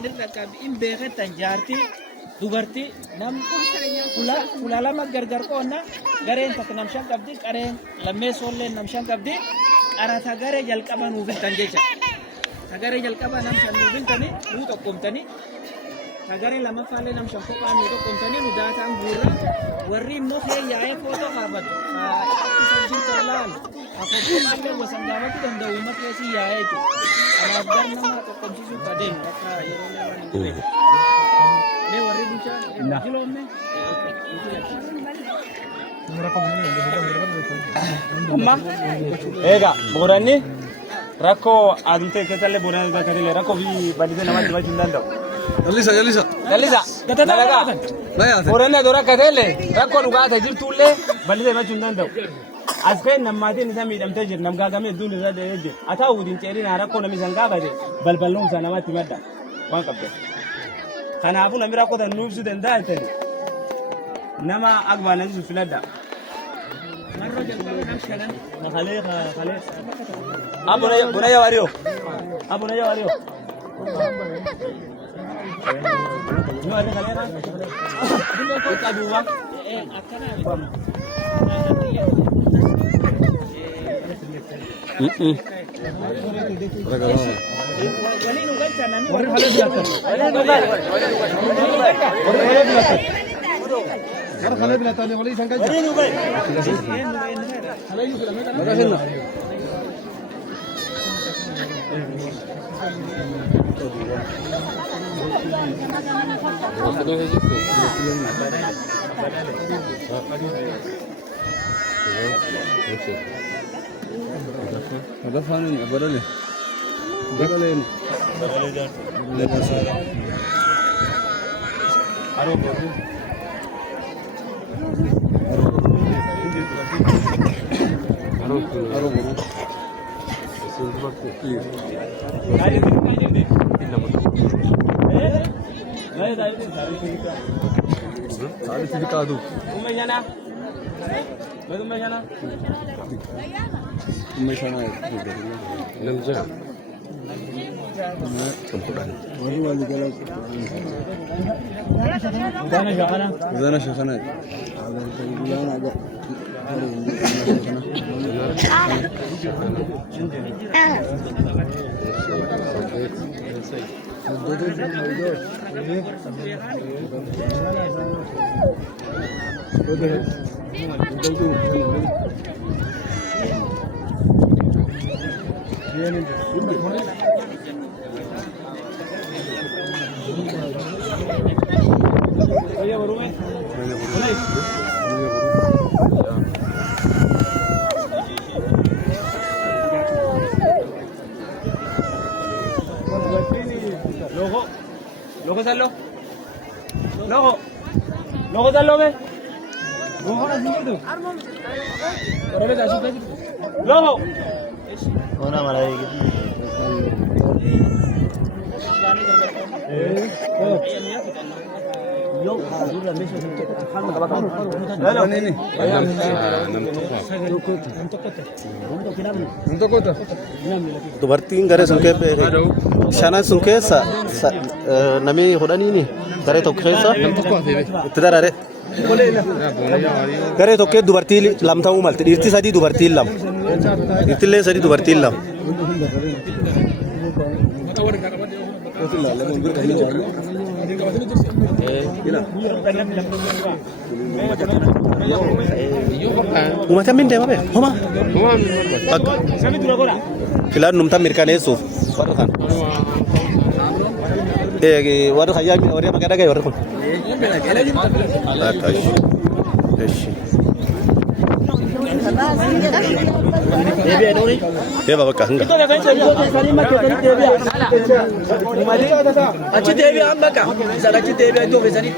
sanirra qabi in beekatan jaartii dubartii nam kula lama gargar qoonna gareen takka nam shan qabdi qareen lammeessoollee nam shan qabdi qarata garee jalqaba nuuf biltan jecha garee jalqaba nam shan nuuf biltani nuu tokkomtani garee lamaffaallee nam shan kophaa nuu tokkomtani nu daataan guurra warri immoo yaa'ee footoo kaafatu isa jirtu laal akkasumallee wasan gaafatu danda'u immoo keessi yaa'ee jechuudha. Kanaaf gar nama tokkomsiisuu qadeemu akka yeroo leewwan hin jireenya. Mee warri bulchaan jiloomne amma eega booranni rakkoo adultee keessallee booranni bakkatillee rakkoo fi bal'isee namatti himachuu hin danda'u. Jalisa. Dalagaa. Booranni aduu rakkateellee rakkoo dhugaata jirtullee bal'isee himachuu hin danda'u. As ka'een nammaatiin isa miidhamtee jiru nam gaagamee hedduun irra deemee jiru. Haa ta'u guutiin ceerinaa rakkoo namni isaan gaafate balballoon isaa namatti madda waan qabde. Kanaafuu namni rakkoo tan nuuf ibsuu danda'a jettani nama agbaanasisu filadha. marra jalqaba nam shanan Kalee. Abuna yawaariyo. Yoo ada kaleera. Akka duuba. akkanaa waliin ugalcha namni Warri halee bilatan. Warri halee bilatan walii isaan galcha. Makasina. Ada fana ni, badale. Badale ni. Certificado. Logo sallo me. Logo. Ona malai gitu. Dubartiin garee sun keessa shanan sun keessa namni hodhanii ni garee tokko keessa itti darare. Garee tokko dubartii lama ta'uu malte dhiirti sadii dubartiin lama dhiirtillee sadii dubartiin lama. Uummataan min deema bee homa bakka filaan numtaan mirkaneessuuf warra kan warra hayyaa warra maqaa dhagaye warra kun. Deeba bakka hanga. achi deebi'a amma ka isa achi deebi'a iddoo keessanii